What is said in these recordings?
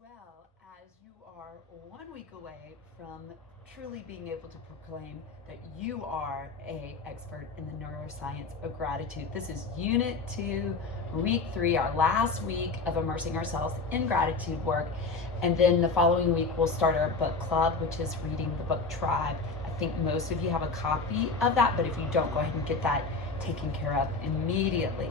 Well, as you are 1 week away from truly being able to proclaim that you are a expert in the neuroscience of gratitude. This is Unit 2, Week 3, our last week of immersing ourselves in gratitude work. And then the following week, we'll start our book club, which is reading the book Tribe. I think most of you have a copy of that, but if you don't, go ahead and get that taken care of immediately.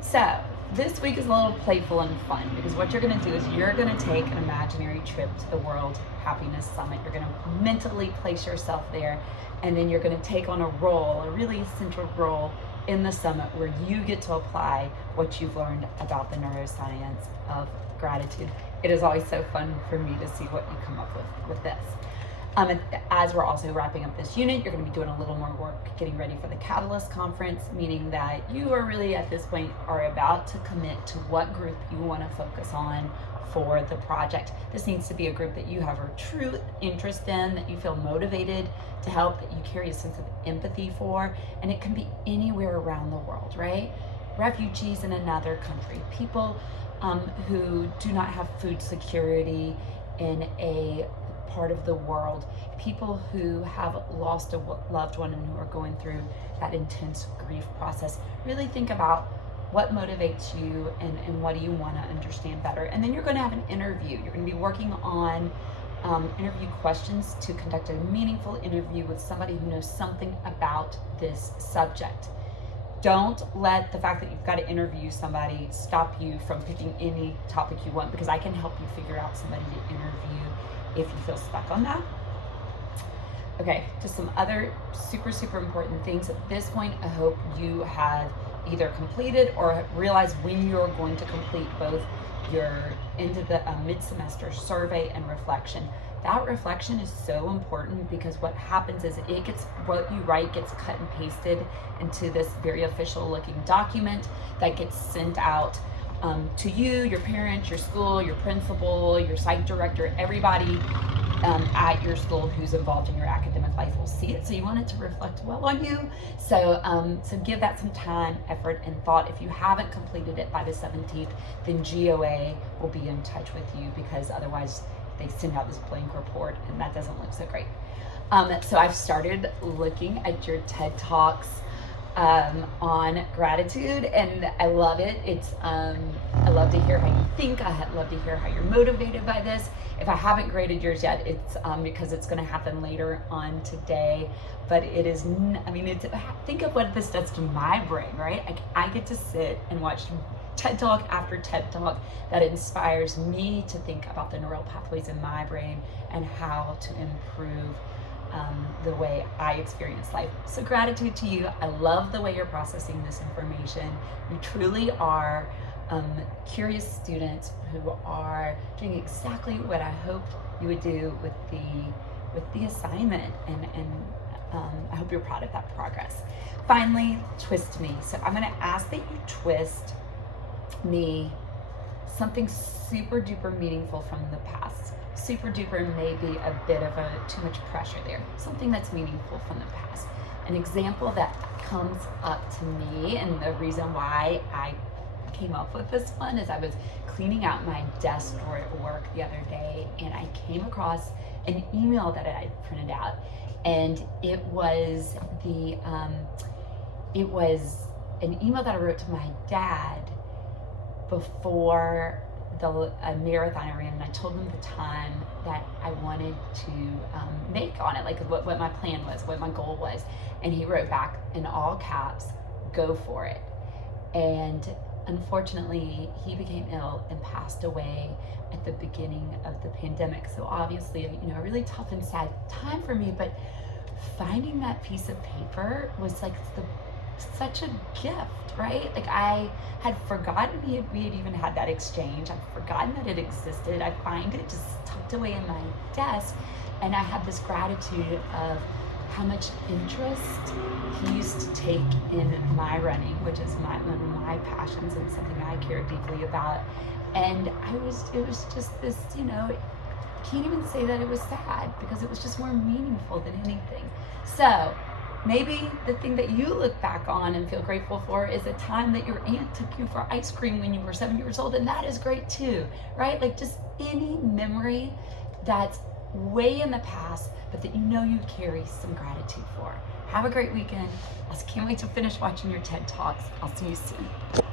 So, this week is a little playful and fun because what you're going to do is you're going to take an imaginary trip to the World Happiness Summit. You're going to mentally place yourself there, and then you're going to take on a role, a really central role in the summit where you get to apply what you've learned about the neuroscience of gratitude. It is always so fun for me to see what you come up with this. And as we're also wrapping up this unit, you're going to be doing a little more work getting ready for the Catalyst Conference, meaning that you are really at this point are about to commit to what group you want to focus on for the project. This needs to be a group that you have a true interest in, that you feel motivated to help, that you carry a sense of empathy for, and it can be anywhere around the world, right? Refugees in another country, people who do not have food security in a part of the world, people who have lost a loved one and who are going through that intense grief process. Really think about what motivates you and what do you want to understand better. And then you're going to have an interview. You're going to be working on interview questions to conduct a meaningful interview with somebody who knows something about this subject. Don't let the fact that you've got to interview somebody stop you from picking any topic you want, because I can help you figure out somebody to interview if you feel stuck on that. Okay, just some other super important things. At this point, I hope you have either completed or realized when you're going to complete both your end of the mid-semester survey and reflection. That reflection is so important because what happens is what you write gets cut and pasted into this very official looking document that gets sent out to you, your parents, your school, your principal, your site director, everybody at your school who's involved in your academic life will see it. So you want it to reflect well on you. So give that some time, effort, and thought. If you haven't completed it by the 17th, then GOA will be in touch with you, because otherwise they send out this blank report and that doesn't look so great. So I've started looking at your TED Talks on gratitude, and I love it. I love to hear how you think. I love to hear how you're motivated by this. If I haven't graded yours yet, it's because it's going to happen later on today. But it is, think of what this does to my brain, right? I get to sit and watch TED Talk after TED Talk that inspires me to think about the neural pathways in my brain and how to improve the way I experience life. So gratitude to you. I love the way you're processing this information. You truly are curious students who are doing exactly what I hoped you would do with the assignment, and I hope you're proud of that progress. Finally, twist me. So I'm going to ask that you twist me something super duper meaningful from the past. Super duper may be a bit of too much pressure there. Something that's meaningful from the past. An example that comes up to me, and the reason why I came up with this one is I was cleaning out my desk drawer at work the other day, and I came across an email that I printed out, and it was an email that I wrote to my dad before the marathon I ran, and I told him the time that I wanted to make on it, like what my plan was, what my goal was, and he wrote back in all caps, "Go for it." And unfortunately, he became ill and passed away at the beginning of the pandemic. So obviously, a really tough and sad time for me, but finding that piece of paper was like such a gift, right? Like I had forgotten we had even had that exchange. I'd forgotten that it existed. I find it just tucked away in my desk, and I had this gratitude of how much interest he used to take in my running, which is one of my passions and something I care deeply about. And it was just this, can't even say that it was sad, because it was just more meaningful than anything. So Maybe the thing that you look back on and feel grateful for is a time that your aunt took you for ice cream when you were 7 years old, and that is great too, right? Like just any memory that's way in the past, but that you know you carry some gratitude for. Have a great weekend. I can't wait to finish watching your TED Talks. I'll see you soon.